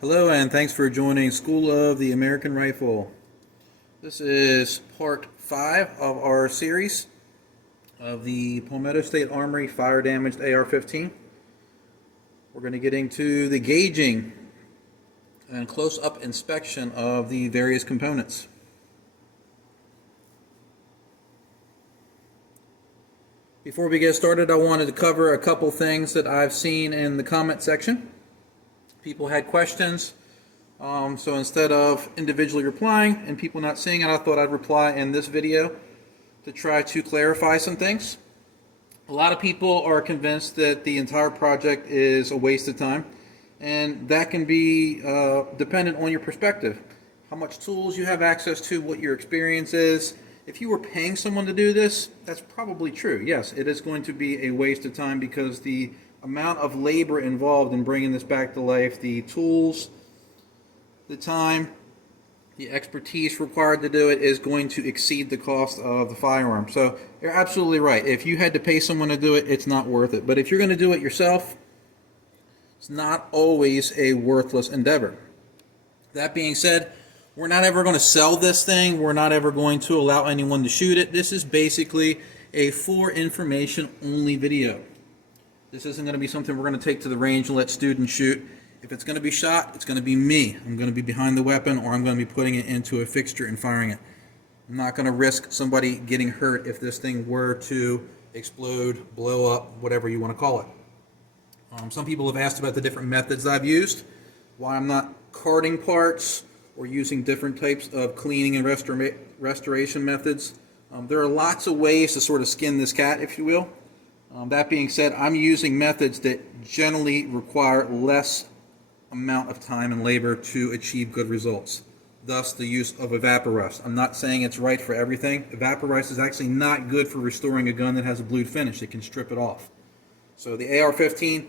Hello and thanks for joining School of the American Rifle. This is part 5 of our series of the Palmetto State Armory fire damaged AR-15. We're going to get into the gauging and close-up inspection of the various components. Before we get started, I wanted to cover a couple things that I've seen in the comment section. People had questions, so instead of individually replying and people not seeing it, I thought I'd reply in this video to try to clarify some things. A lot of people are convinced that the entire project is a waste of time, and that can be dependent on your perspective. How much tools you have access to, what your experience is. If you were paying someone to do this, that's probably true. Yes, it is going to be a waste of time because the amount of labor involved in bringing this back to life, the tools, the time, the expertise required to do it is going to exceed the cost of the firearm. So you're absolutely right. If you had to pay someone to do it, it's not worth it. But if you're going to do it yourself, it's not always a worthless endeavor. That being said, we're not ever going to sell this thing. We're not ever going to allow anyone to shoot it. This is basically a for information only video. This isn't going to be something we're going to take to the range and let students shoot. If it's going to be shot, it's going to be me. I'm going to be behind the weapon, or I'm going to be putting it into a fixture and firing it. I'm not going to risk somebody getting hurt if this thing were to explode, blow up, whatever you want to call it. Some people have asked about the different methods I've used, why I'm not carting parts or using different types of cleaning and restoration methods. There are lots of ways to sort of skin this cat, if you will. That being said, I'm using methods that generally require less amount of time and labor to achieve good results. Thus, the use of evaporust. I'm not saying it's right for everything. Evaporust is actually not good for restoring a gun that has a blued finish. It can strip it off. So the AR-15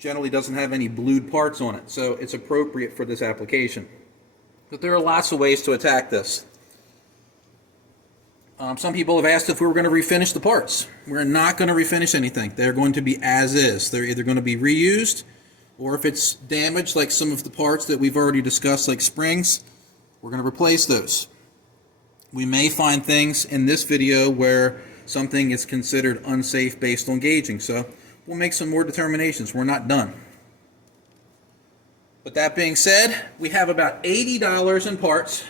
generally doesn't have any blued parts on it, so it's appropriate for this application. But there are lots of ways to attack this. Some people have asked if we were going to refinish the parts. We're not going to refinish anything. They're going to be as is. They're either going to be reused, or if it's damaged, like some of the parts that we've already discussed, like springs, we're going to replace those. We may find things in this video where something is considered unsafe based on gauging, so we'll make some more determinations. We're not done. But that being said, we have about $80 in parts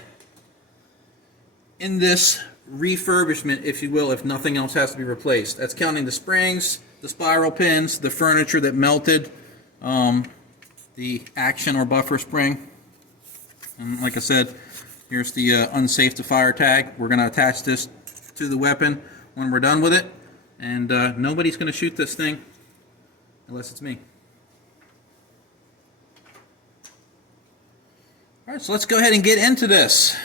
in this refurbishment, if you will, if nothing else has to be replaced. That's counting the springs, the spiral pins, the furniture that melted, the action or buffer spring. And like I said, here's the unsafe to fire tag. We're going to attach this to the weapon when we're done with it, and nobody's going to shoot this thing unless it's me. Alright, so let's go ahead and get into this.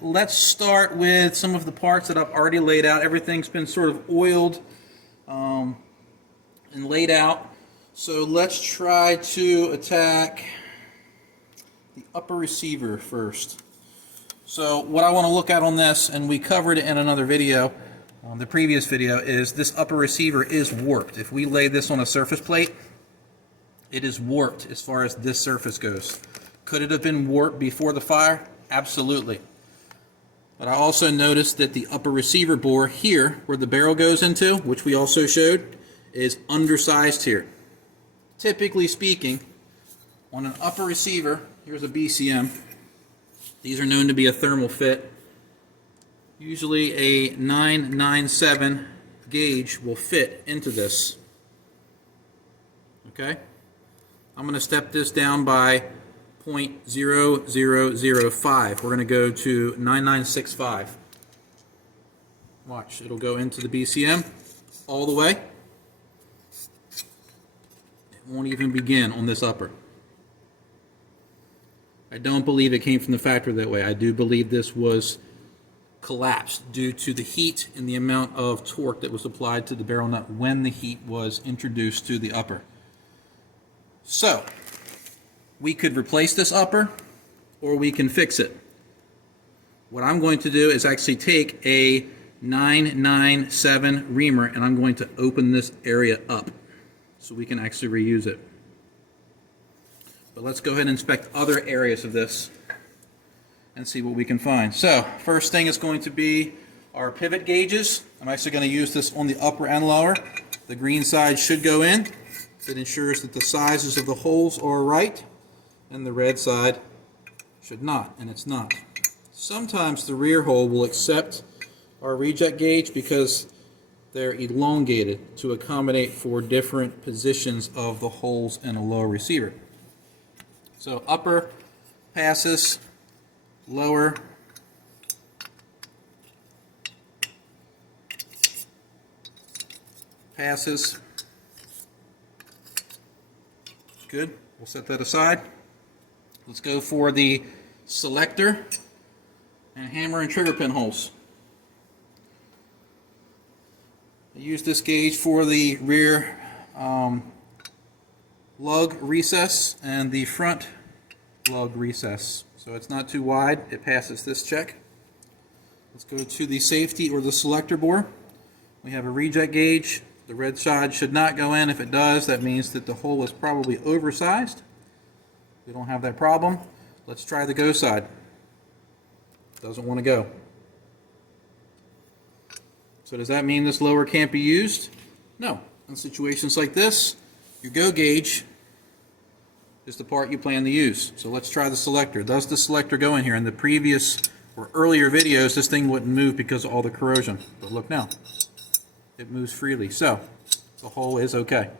Let's start with some of the parts that I've already laid out. Everything's been sort of oiled and laid out. So let's try to attack the upper receiver first. So what I want to look at on this, and we covered it in another video, the previous video, is this upper receiver is warped. If we lay this on a surface plate, it is warped as far as this surface goes. Could it have been warped before the fire? Absolutely. But I also noticed that the upper receiver bore here, where the barrel goes into, which we also showed, is undersized here. Typically speaking, on an upper receiver, here's a BCM. These are known to be a thermal fit. Usually a 997 gauge will fit into this. Okay? I'm going to step this down by 0.0005. We're going to go to 9965. Watch, it'll go into the BCM all the way. It won't even begin on this upper. I don't believe it came from the factory that way. I do believe this was collapsed due to the heat and the amount of torque that was applied to the barrel nut when the heat was introduced to the upper. So we could replace this upper, or we can fix it. What I'm going to do is actually take a 997 reamer and I'm going to open this area up so we can actually reuse it. But let's go ahead and inspect other areas of this and see what we can find. So, first thing is going to be our pivot gauges. I'm actually going to use this on the upper and lower. The green side should go in. It ensures that the sizes of the holes are right, and the red side should not, and it's not. Sometimes the rear hole will accept our reject gauge because they're elongated to accommodate for different positions of the holes in a lower receiver. So upper passes, lower passes. Good. We'll set that aside. Let's go for the selector and hammer and trigger pin holes. I use this gauge for the rear lug recess and the front lug recess. So it's not too wide. It passes this check. Let's go to the safety or the selector bore. We have a reject gauge. The red side should not go in. If it does, that means that the hole is probably oversized. We don't have that problem. Let's try the go side. Doesn't want to go. So does that mean this lower can't be used? No. In situations like this, your go gauge is the part you plan to use. So let's try the selector. Does the selector go in here? In the previous or earlier videos, this thing wouldn't move because of all the corrosion. But look now. It moves freely. So the hole is okay.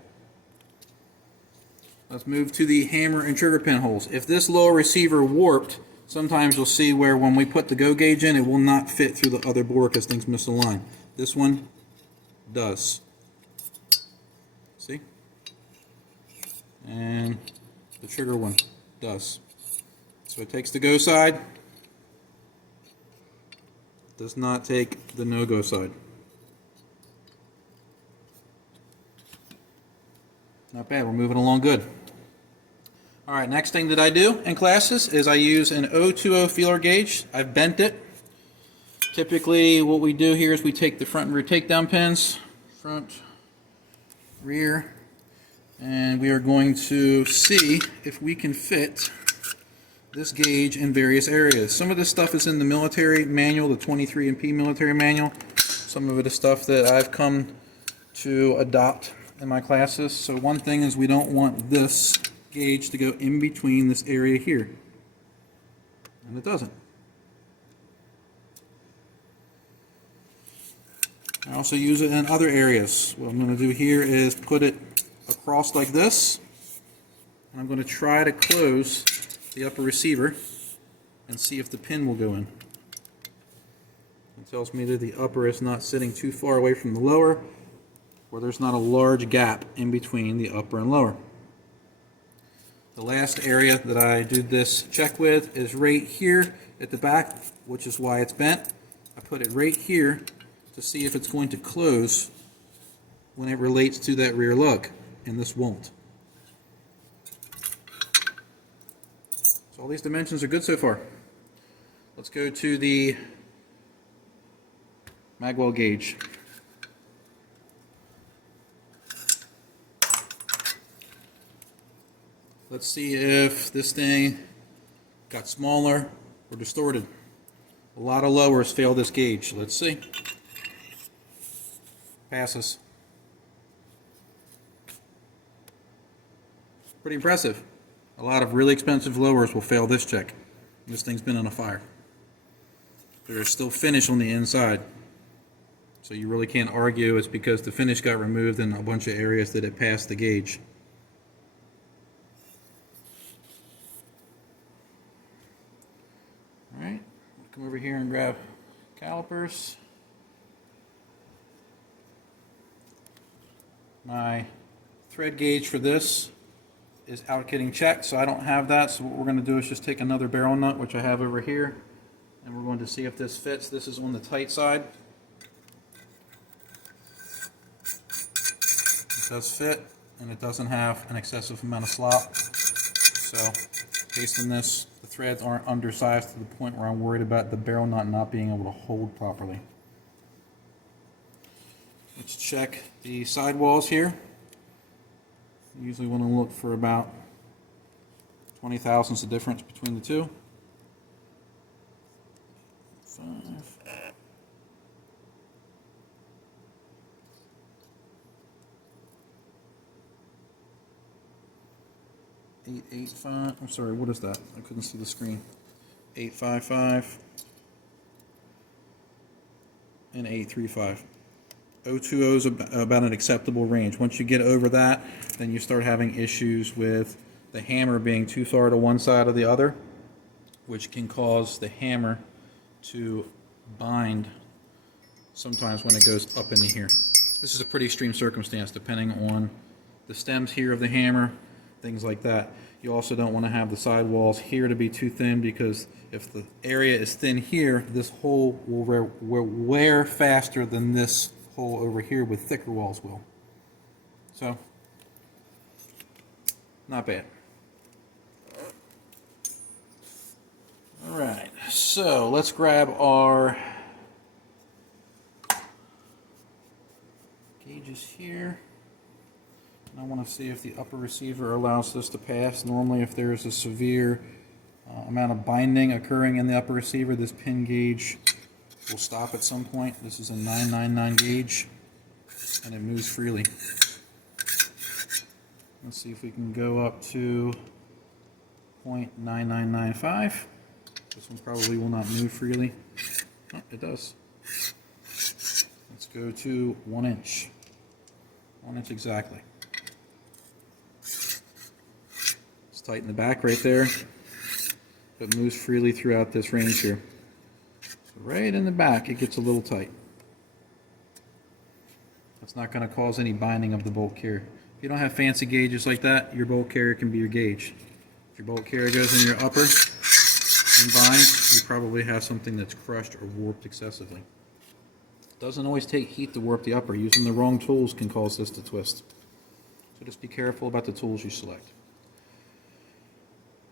Let's move to the hammer and trigger pin holes. If this lower receiver warped, sometimes you'll see where when we put the go gauge in, it will not fit through the other bore because things misalign. This one does. See? And the trigger one does. So it takes the go side, does not take the no-go side. Not bad, we're moving along good. Alright, next thing that I do in classes is I use an 020 feeler gauge. I've bent it. Typically what we do here is we take the front and rear takedown pins, front, rear, and we are going to see if we can fit this gauge in various areas. Some of this stuff is in the military manual, the 23MP military manual. Some of it is stuff that I've come to adopt in my classes. So one thing is we don't want this gauge to go in between this area here. And it doesn't. I also use it in other areas. What I'm going to do here is put it across like this. And I'm going to try to close the upper receiver and see if the pin will go in. It tells me that the upper is not sitting too far away from the lower, or there's not a large gap in between the upper and lower. The last area that I do this check with is right here at the back, which is why it's bent. I put it right here to see if it's going to close when it relates to that rear lug, and this won't. So all these dimensions are good so far. Let's go to the Magwell gauge. Let's see if this thing got smaller or distorted. A lot of lowers fail this gauge. Let's see. Passes. Pretty impressive. A lot of really expensive lowers will fail this check. This thing's been on a fire. There is still finish on the inside. So you really can't argue it's because the finish got removed in a bunch of areas that it passed the gauge. Alright, come over here and grab calipers. My thread gauge for this is out getting checked, so I don't have that. So what we're going to do is just take another barrel nut, which I have over here, and we're going to see if this fits. This is on the tight side. It does fit, and it doesn't have an excessive amount of slop. So based on this, the threads aren't undersized to the point where I'm worried about the barrel nut not being able to hold properly. Let's check the sidewalls here. You usually want to look for about 20 thousandths the difference between the two. 5. 885. I'm sorry, what is that? I couldn't see the screen. 855 and 835. 020 is about an acceptable range. Once you get over that, then you start having issues with the hammer being too far to one side or the other, which can cause the hammer to bind sometimes when it goes up into here. This is a pretty extreme circumstance depending on the stems here of the hammer, things like that. You also don't want to have the sidewalls here to be too thin, because if the area is thin here, this hole will wear faster than this hole over here with thicker walls will. So, not bad. Alright, so let's grab our gauges here. I want to see if the upper receiver allows this to pass. Normally, if there is a severe amount of binding occurring in the upper receiver, this pin gauge will stop at some point. This is a 999 gauge, and it moves freely. Let's see if we can go up to 0.9995. This one probably will not move freely. Oh, it does. Let's go to 1 inch. 1 inch exactly. Tight in the back right there, but moves freely throughout this range here. So right in the back, it gets a little tight. That's not going to cause any binding of the bolt carrier. If you don't have fancy gauges like that, your bolt carrier can be your gauge. If your bolt carrier goes in your upper and binds, you probably have something that's crushed or warped excessively. It doesn't always take heat to warp the upper. Using the wrong tools can cause this to twist. So just be careful about the tools you select.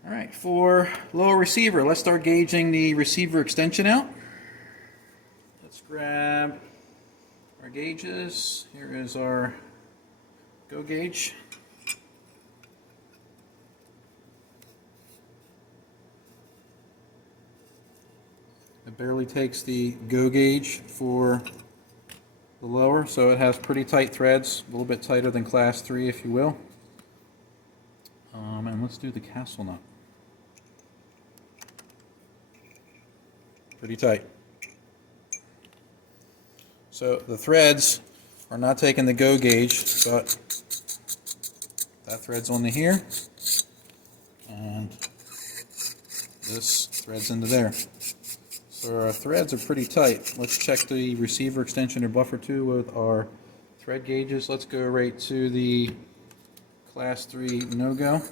Alright, for lower receiver, let's start gauging the receiver extension out. Let's grab our gauges. Here is our go gauge. It barely takes the go gauge for the lower, so it has pretty tight threads, a little bit tighter than class 3 if you will. And let's do the castle nut. Pretty tight. So the threads are not taking the go gauge, but that thread's on the here, and this threads into there. So our threads are pretty tight. Let's check the receiver extension or buffer 2 with our thread gauges. Let's go right to the class 3 no-go.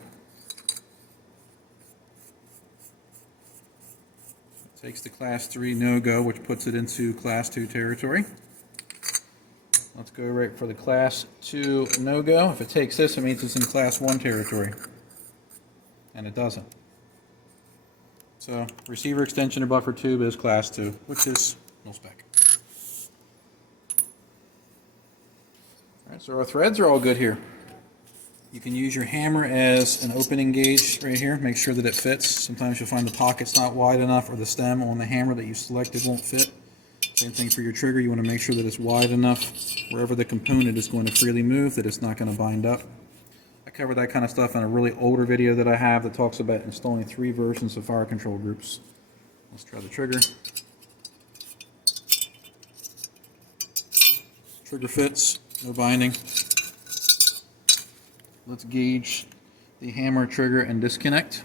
Takes the class 3 no-go, which puts it into class 2 territory. Let's go right for the class 2 no-go. If it takes this, it means it's in class 1 territory. And it doesn't. So, receiver extension or buffer tube is class 2, which is no spec. Alright, so our threads are all good here. You can use your hammer as an opening gauge right here. Make sure that it fits. Sometimes you'll find the pocket's not wide enough, or the stem on the hammer that you selected won't fit. Same thing for your trigger. You want to make sure that it's wide enough wherever the component is going to freely move, that it's not going to bind up. I covered that kind of stuff in a really older video that I have that talks about installing 3 versions of fire control groups. Let's try the trigger. Trigger fits, no binding. Let's gauge the hammer, trigger, and disconnect.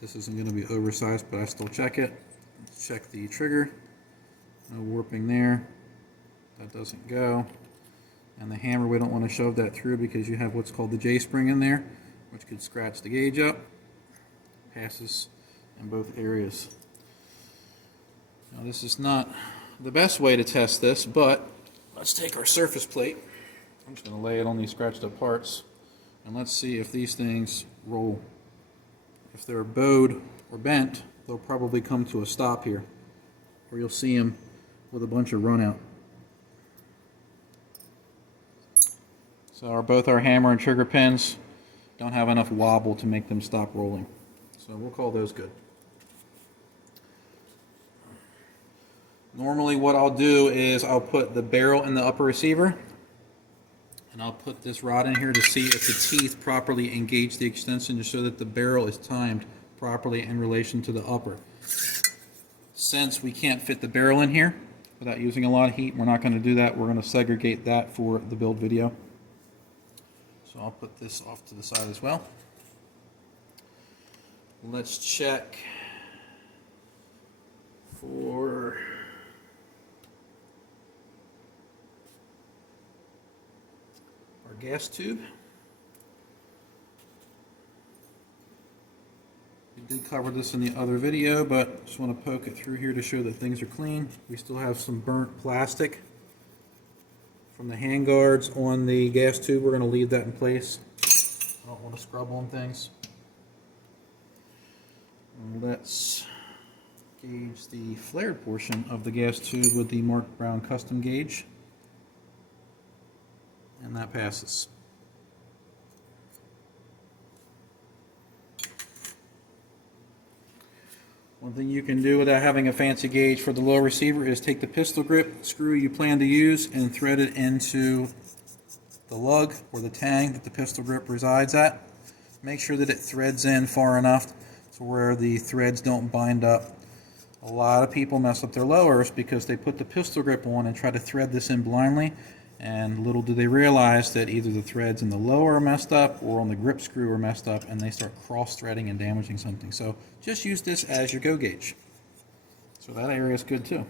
This isn't going to be oversized, but I still check it. Let's check the trigger. No warping there. That doesn't go. And the hammer, we don't want to shove that through because you have what's called the J-spring in there, which could scratch the gauge up. Passes in both areas. Now this is not the best way to test this, but let's take our surface plate. I'm just going to lay it on these scratched up parts, and let's see if these things roll. If they're bowed or bent, they'll probably come to a stop here, or you'll see them with a bunch of run out. So both our hammer and trigger pins don't have enough wobble to make them stop rolling. So we'll call those good. Normally what I'll do is I'll put the barrel in the upper receiver, and I'll put this rod in here to see if the teeth properly engage the extension, just so that the barrel is timed properly in relation to the upper. Since we can't fit the barrel in here without using a lot of heat, we're not going to do that. We're going to segregate that for the build video. So I'll put this off to the side as well. Let's check for our gas tube. We did cover this in the other video, but just want to poke it through here to show that things are clean. We still have some burnt plastic from the hand guards on the gas tube. We're going to leave that in place. I don't want to scrub on things. Let's gauge the flared portion of the gas tube with the Mark Brown custom gauge, and that passes. One thing you can do without having a fancy gauge for the lower receiver is take the pistol grip screw you plan to use and thread it into the lug or the tang that the pistol grip resides at. Make sure that it threads in far enough to where the threads don't bind up. A lot of people mess up their lowers because they put the pistol grip on and try to thread this in blindly, and little do they realize that either the threads in the lower are messed up or on the grip screw are messed up, and they start cross-threading and damaging something. So just use this as your go gauge. So that area is good too.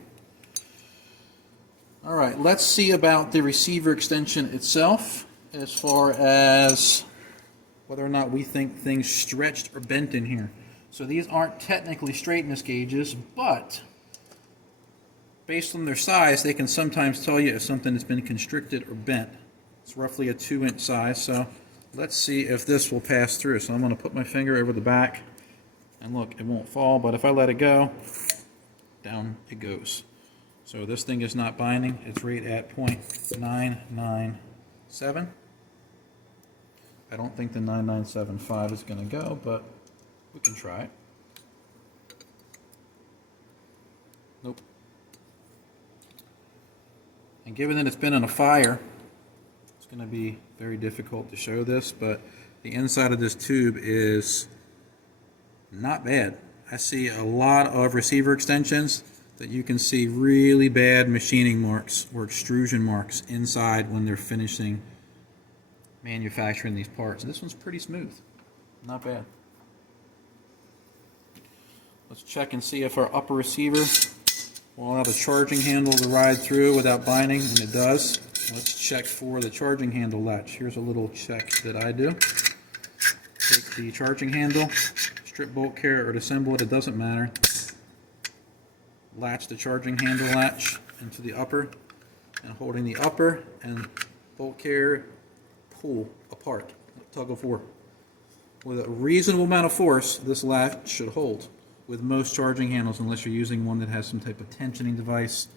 Alright, let's see about the receiver extension itself, as far as whether or not we think things stretched or bent in here. So these aren't technically straightness gauges, but based on their size, they can sometimes tell you if something has been constricted or bent. It's roughly a 2-inch size, so let's see if this will pass through. So I'm going to put my finger over the back, and look, it won't fall, but if I let it go, down it goes. So this thing is not binding. It's right at 0.997. I don't think the 9975 is going to go, but we can try it. Nope. And given that it's been on a fire, it's going to be very difficult to show this, but the inside of this tube is not bad. I see a lot of receiver extensions that you can see really bad machining marks or extrusion marks inside when they're finishing manufacturing these parts. And this one's pretty smooth. Not bad. Let's check and see if our upper receiver will allow the charging handle to ride through without binding, and it does. Let's check for the charging handle latch. Here's a little check that I do. Take the charging handle, strip bolt carrier or disassemble it, it doesn't matter. Latch the charging handle latch into the upper, and holding the upper and bolt carrier, pull apart, tug of war. With a reasonable amount of force, this latch should hold. With most charging handles, unless you're using one that has some type of tensioning device,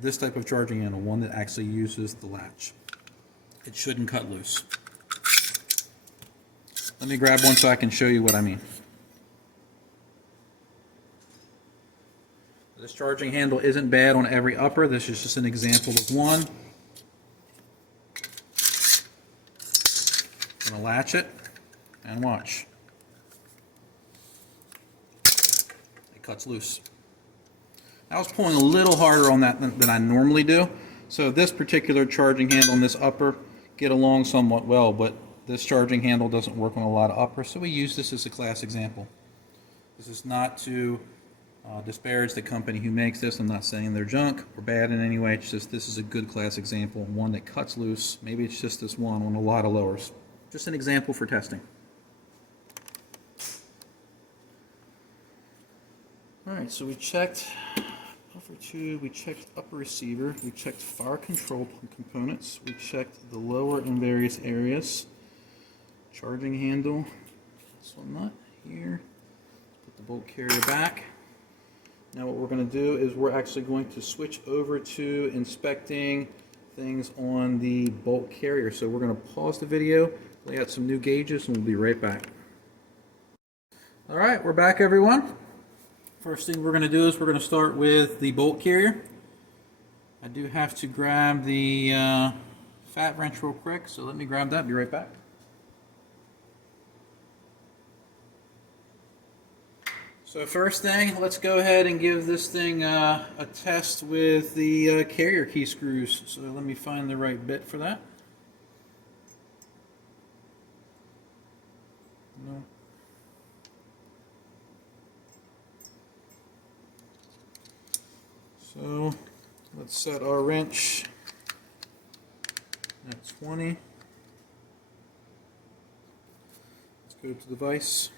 this type of charging handle, one that actually uses the latch, it shouldn't cut loose. Let me grab one so I can show you what I mean. This charging handle isn't bad on every upper. This is just an example of one. I'm going to latch it and watch. Cuts loose. I was pulling a little harder on that than I normally do. So this particular charging handle and this upper get along somewhat well, but this charging handle doesn't work on a lot of uppers, so we use this as a class example. This is not to disparage the company who makes this. I'm not saying they're junk or bad in any way. It's just this is a good class example, one that cuts loose. Maybe it's just this one on a lot of lowers. Just an example for testing. Alright, so we checked upper tube, we checked upper receiver, we checked fire control components, we checked the lower in various areas, charging handle, this one nut here, put the bolt carrier back. Now what we're going to do is we're actually going to switch over to inspecting things on the bolt carrier. So we're going to pause the video, lay out some new gauges, and we'll be right back. All right, we're back, everyone. First thing we're going to do is we're going to start with the bolt carrier. I do have to grab the fat wrench real quick, so let me grab that, be right back. So first thing, let's go ahead and give this thing a test with the carrier key screws. So let me find the right bit for that. No. So let's set our wrench at 20. Let's go to the vise.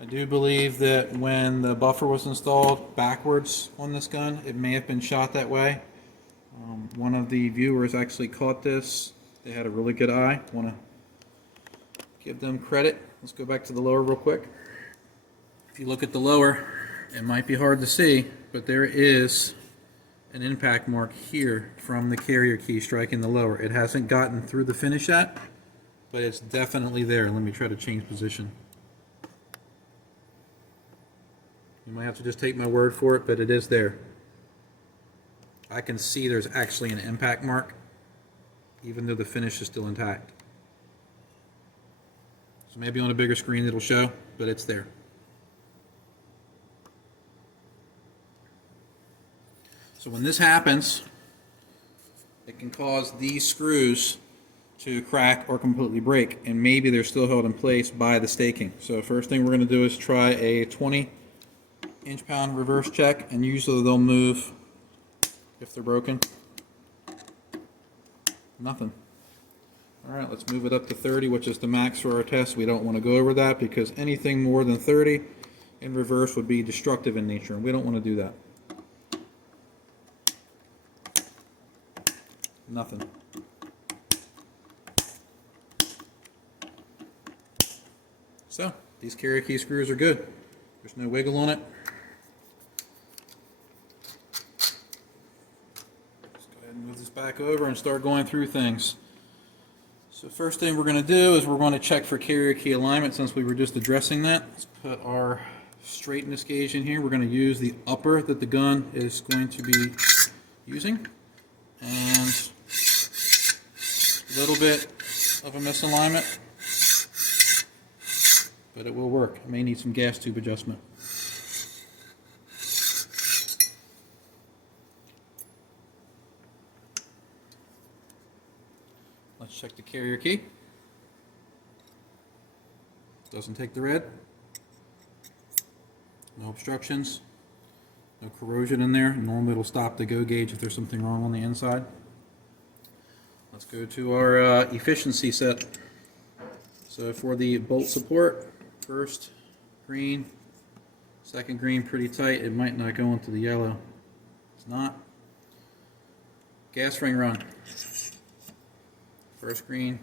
I do believe that when the buffer was installed backwards on this gun, it may have been shot that way. One of the viewers actually caught this. They had a really good eye. Want to give them credit. Let's go back to the lower real quick. If you look at the lower, it might be hard to see, but there is an impact mark here from the carrier key striking the lower. It hasn't gotten through the finish yet, but it's definitely there. Let me try to change position. You might have to just take my word for it, but it is there. I can see there's actually an impact mark, even though the finish is still intact. So maybe on a bigger screen it'll show, but it's there. So when this happens, it can cause these screws to crack or completely break, and maybe they're still held in place by the staking. So first thing we're going to do is try a 20 inch-pound reverse check, and usually they'll move if they're broken. Nothing. Alright, let's move it up to 30, which is the max for our test. We don't want to go over that because anything more than 30 in reverse would be destructive in nature, and we don't want to do that. Nothing. So, these carrier key screws are good. There's no wiggle on it. Let's go ahead and move this back over and start going through things. So first thing we're going to do is we're going to check for carrier key alignment since we were just addressing that. Let's put our straightness gauge in here. We're going to use the upper that the gun is going to be using. And a little bit of a misalignment, but it will work. It may need some gas tube adjustment. Let's check the carrier key. Doesn't take the red. No obstructions. No corrosion in there. Normally it'll stop the go gauge if there's something wrong on the inside. Let's go to our efficiency set. So for the bolt support, first green, second green pretty tight. It might not go into the yellow. It's not. Gas ring run. First green,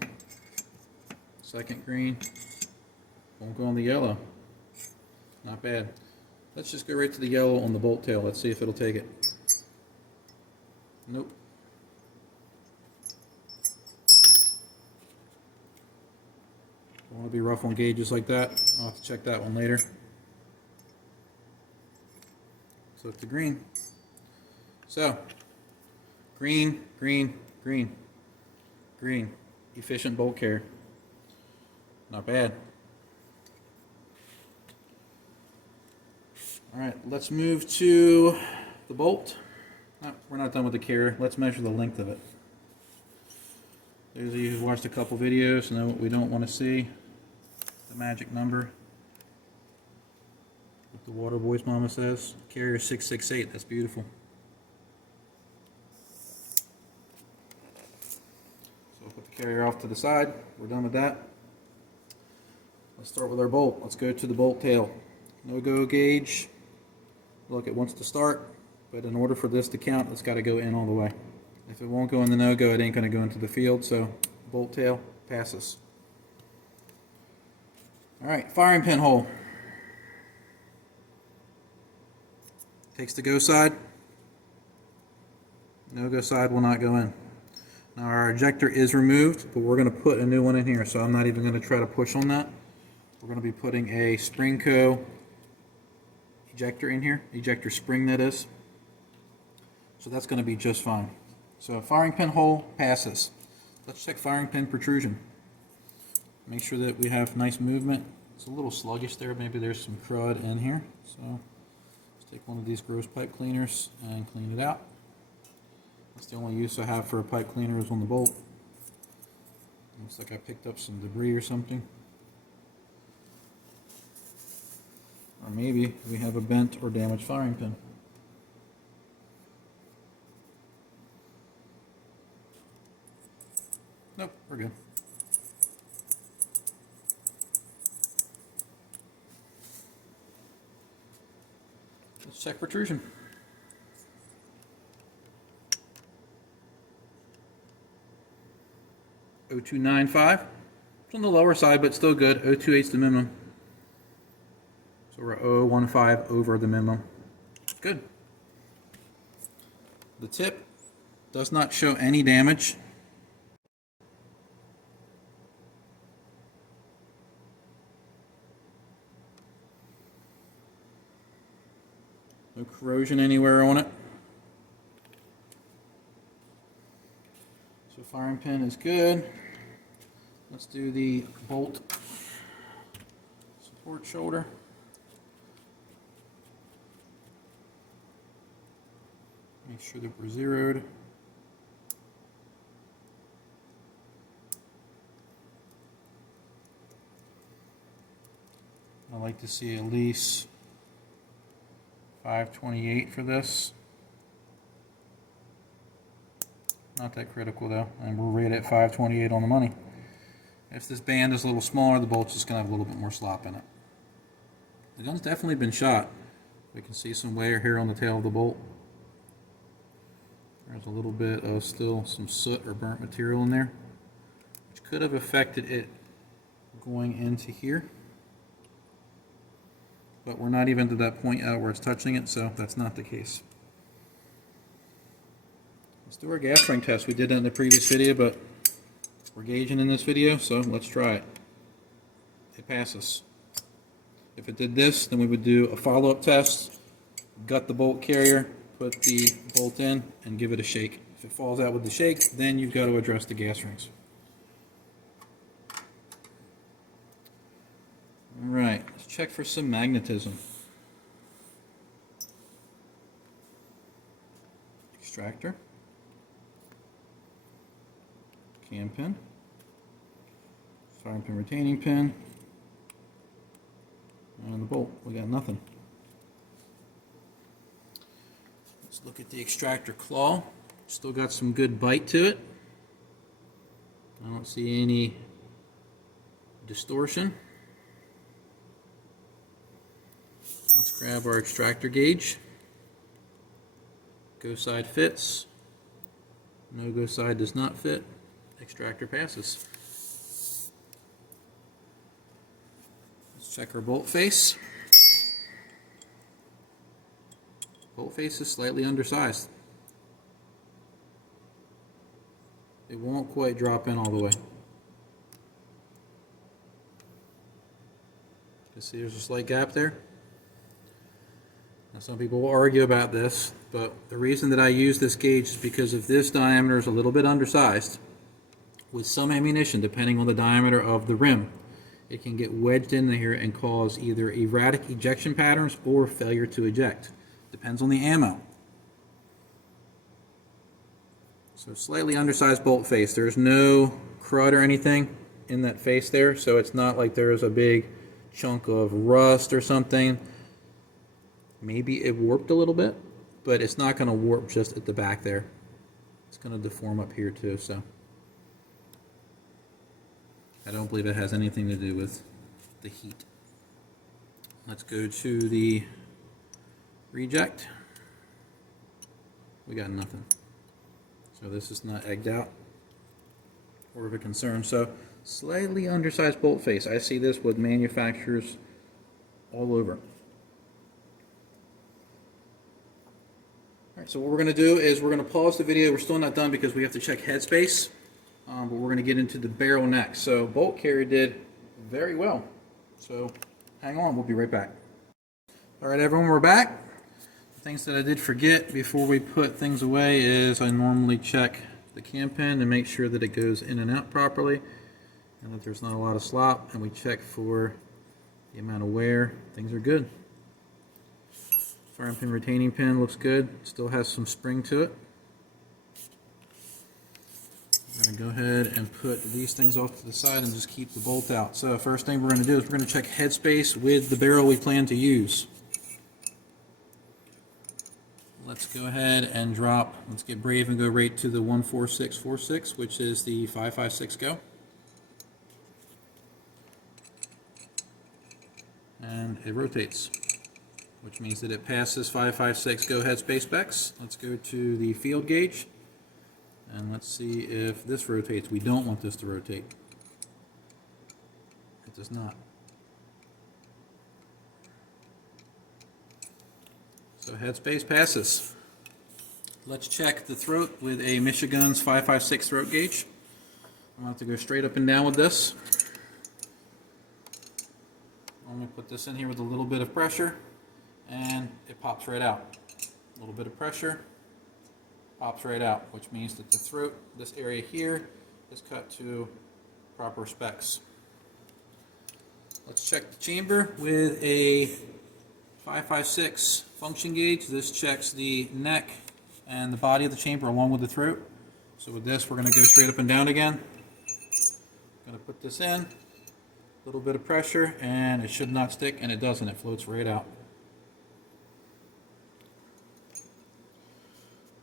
second green, won't go on the yellow. Not bad. Let's just go right to the yellow on the bolt tail. Let's see if it'll take it. Nope. Don't want to be rough on gauges like that. I'll have to check that one later. So it's the green. So, green, green, green, green. Efficient bolt carrier. Not bad. Alright, let's move to the bolt. No, we're not done with the carrier. Let's measure the length of it. Those of you who've watched a couple videos know what we don't want to see. The magic number. What the water boy's mama says. Carrier 668. That's beautiful. So we'll put the carrier off to the side. We're done with that. Let's start with our bolt. Let's go to the bolt tail. No-go gauge. Look, it wants to start, but in order for this to count, it's got to go in all the way. If it won't go in the no-go, it ain't going to go into the field, so bolt tail passes. Alright, firing pin hole. Takes the go side. No-go side will not go in. Now our ejector is removed, but we're going to put a new one in here, so I'm not even going to try to push on that. We're going to be putting a Springco ejector in here, ejector spring that is. So that's going to be just fine. So firing pin hole passes. Let's check firing pin protrusion. Make sure that we have nice movement. It's a little sluggish there, maybe there's some crud in here. So let's take one of these gross pipe cleaners and clean it out. That's the only use I have for a pipe cleaner is on the bolt. Looks like I picked up some debris or something. Or maybe we have a bent or damaged firing pin. Nope, we're good. Let's check protrusion. .0295. It's on the lower side, but still good. 0.28 is the minimum. So we're 0.15 over the minimum. Good. The tip does not show any damage. No corrosion anywhere on it. So firing pin is good. Let's do the bolt support shoulder. Make sure that we're zeroed. I like to see at least 528 for this. Not that critical though, and we're right at 528 on the money. If this band is a little smaller, the bolt's just going to have a little bit more slop in it. The gun's definitely been shot. We can see some wear here on the tail of the bolt. There's a little bit of still some soot or burnt material in there, which could have affected it going into here. But we're not even to that point out where it's touching it, so that's not the case. Let's do our gas ring test. We did that in the previous video, but we're gauging in this video, so let's try it. It passes. If it did this, then we would do a follow-up test, gut the bolt carrier, put the bolt in, and give it a shake. If it falls out with the shake, then you've got to address the gas rings. Alright, let's check for some magnetism. Extractor. Cam pin. Firing pin retaining pin. And the bolt. We got nothing. Let's look at the extractor claw. Still got some good bite to it. I don't see any distortion. Let's grab our extractor gauge. Go side fits. No go side does not fit. Extractor passes. Let's check our bolt face. Bolt face is slightly undersized. It won't quite drop in all the way. You see there's a slight gap there. Now some people will argue about this, but the reason that I use this gauge is because if this diameter is a little bit undersized, with some ammunition, depending on the diameter of the rim, it can get wedged in here and cause either erratic ejection patterns or failure to eject. Depends on the ammo. So slightly undersized bolt face. There's no crud or anything in that face there, so it's not like there's a big chunk of rust or something. Maybe it warped a little bit, but it's not going to warp just at the back there. It's going to deform up here too, so I don't believe it has anything to do with the heat. Let's go to the reject. We got nothing. So this is not egged out or of a concern. So slightly undersized bolt face. I see this with manufacturers all over. Alright, so what we're going to do is we're going to pause the video. We're still not done because we have to check headspace, but we're going to get into the barrel next. So bolt carrier did very well. So hang on, we'll be right back. Alright everyone, we're back. The things that I did forget before we put things away is I normally check the cam pin to make sure that it goes in and out properly and that there's not a lot of slop, and we check for the amount of wear. Things are good. Firing pin retaining pin looks good. Still has some spring to it. I'm going to go ahead and put these things off to the side and just keep the bolt out. So first thing we're going to do is we're going to check headspace with the barrel we plan to use. Let's go ahead and drop, let's get brave and go right to the 14646, which is the 556 go. And it rotates, which means that it passes 556 go headspace specs. Let's go to the field gauge and let's see if this rotates. We don't want this to rotate. It does not. So headspace passes. Let's check the throat with a Michigan's 556 throat gauge. I'm going to have to go straight up and down with this. I'm going to put this in here with a little bit of pressure and it pops right out. A little bit of pressure, pops right out, which means that the throat, this area here, is cut to proper specs. Let's check the chamber with a 556 function gauge. This checks the neck and the body of the chamber along with the throat. So with this, we're going to go straight up and down again. I'm going to put this in, a little bit of pressure, and it should not stick, and it doesn't. It floats right out.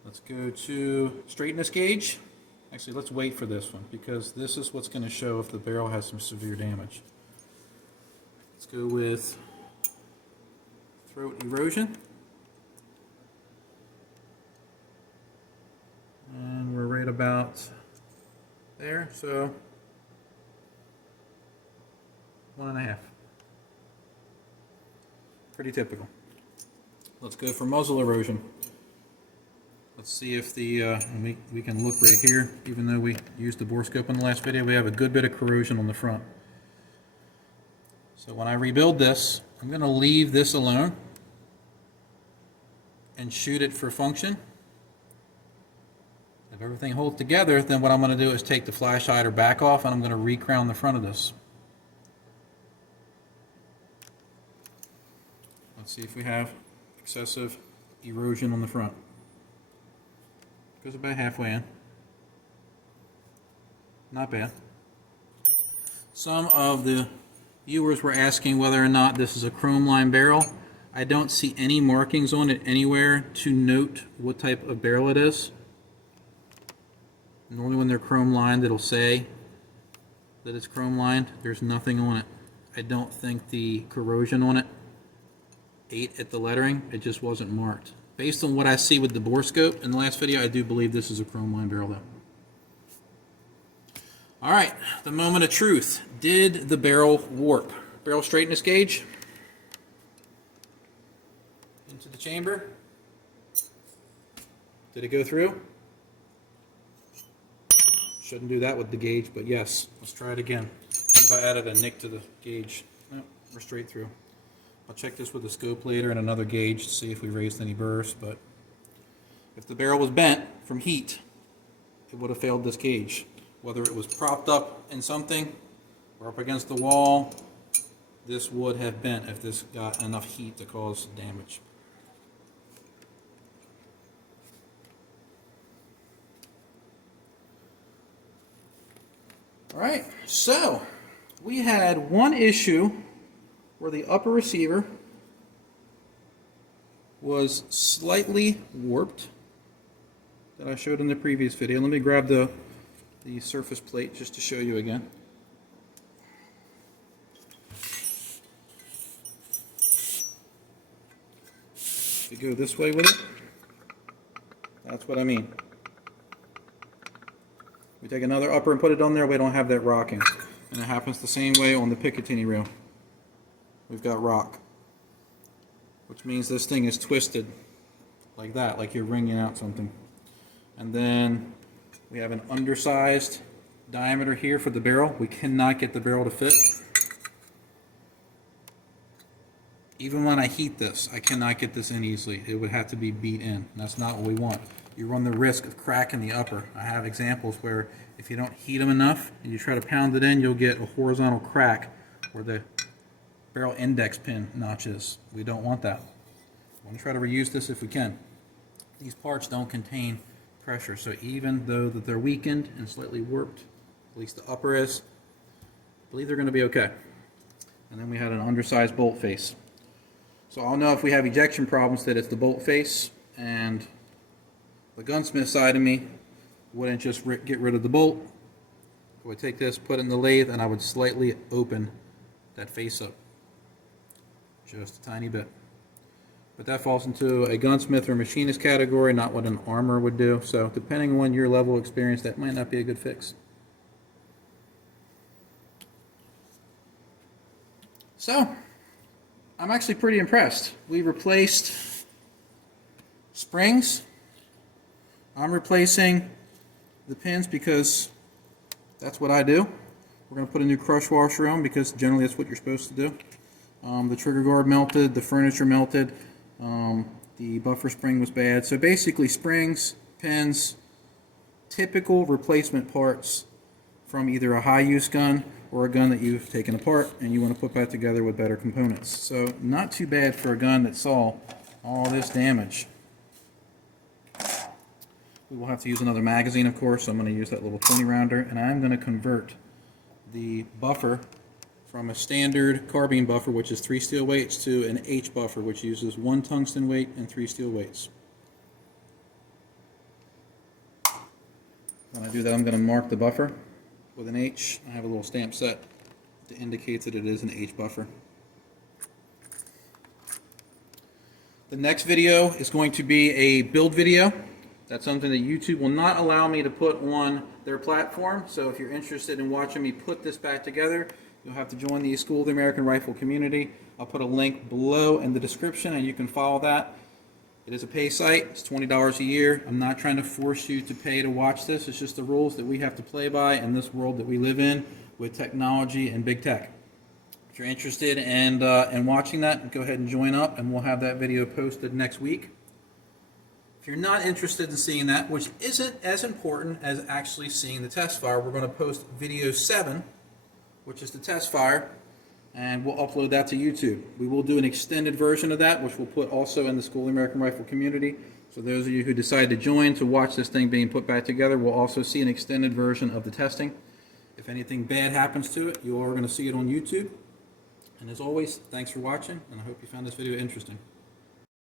Let's go to straightness gauge. Actually, let's wait for this one because this is what's going to show if the barrel has some severe damage. Let's go with throat erosion. And we're right about there, so 1.5. Pretty typical. Let's go for muzzle erosion. Let's see if the, we can look right here, even though we used the bore scope in the last video, we have a good bit of corrosion on the front. So when I rebuild this, I'm going to leave this alone and shoot it for function. If everything holds together, then what I'm going to do is take the flash hider back off and I'm going to re-crown the front of this. Let's see if we have excessive erosion on the front. Goes about halfway in. Not bad. Some of the viewers were asking whether or not this is a chrome line barrel. I don't see any markings on it anywhere to note what type of barrel it is. Normally when they're chrome lined, it'll say that it's chrome lined. There's nothing on it. I don't think the corrosion on it ate at the lettering. It just wasn't marked. Based on what I see with the bore scope in the last video, I do believe this is a chrome line barrel though. Alright, the moment of truth. Did the barrel warp? Barrel straightness gauge. Into the chamber. Did it go through? Shouldn't do that with the gauge, but yes. Let's try it again. If I added a nick to the gauge. No, we're straight through. I'll check this with a scope later and another gauge to see if we raised any burrs, but if the barrel was bent from heat, it would have failed this gauge. Whether it was propped up in something or up against the wall, this would have bent if this got enough heat to cause damage. Alright, so we had one issue where the upper receiver was slightly warped that I showed in the previous video. Let me grab the surface plate just to show you again. If you go this way with it, that's what I mean. We take another upper and put it on there, we don't have that rocking. And it happens the same way on the Picatinny rail. We've got rock, which means this thing is twisted like that, like you're wringing out something. And then we have an undersized diameter here for the barrel. We cannot get the barrel to fit. Even when I heat this, I cannot get this in easily. It would have to be beat in. And that's not what we want. You run the risk of cracking the upper. I have examples where if you don't heat them enough and you try to pound it in, you'll get a horizontal crack where the barrel index pin notches. We don't want that. We want to try to reuse this if we can. These parts don't contain pressure, so even though that they're weakened and slightly warped, at least the upper is, I believe they're going to be okay. And then we had an undersized bolt face. So I'll know if we have ejection problems that it's the bolt face, and the gunsmith side of me wouldn't just get rid of the bolt. I would take this, put it in the lathe, and I would slightly open that face up. Just a tiny bit. But that falls into a gunsmith or machinist category, not what an armor would do. So depending on your level of experience, that might not be a good fix. So, I'm actually pretty impressed. We replaced springs. I'm replacing the pins because that's what I do. We're going to put a new crush washer on because generally that's what you're supposed to do. The trigger guard melted, the furniture melted, the buffer spring was bad. So basically springs, pins, typical replacement parts from either a high-use gun or a gun that you've taken apart and you want to put back together with better components. So not too bad for a gun that saw all this damage. We will have to use another magazine, of course, so I'm going to use that little 20 rounder, and I'm going to convert the buffer from a standard carbine buffer, which is 3 steel weights, to an H buffer, which uses 1 tungsten weight and 3 steel weights. When I do that, I'm going to mark the buffer with an H. I have a little stamp set that indicates that it is an H buffer. The next video is going to be a build video. That's something that YouTube will not allow me to put on their platform. So if you're interested in watching me put this back together, you'll have to join the School of the American Rifle community. I'll put a link below in the description and you can follow that. It is a pay site. It's $20 a year. I'm not trying to force you to pay to watch this. It's just the rules that we have to play by in this world that we live in with technology and big tech. If you're interested in watching that, go ahead and join up and we'll have that video posted next week. If you're not interested in seeing that, which isn't as important as actually seeing the test fire, we're going to post video 7, which is the test fire, and we'll upload that to YouTube. We will do an extended version of that, which we'll put also in the School of the American Rifle community. So those of you who decide to join to watch this thing being put back together will also see an extended version of the testing. If anything bad happens to it, you are going to see it on YouTube. And as always, thanks for watching, and I hope you found this video interesting.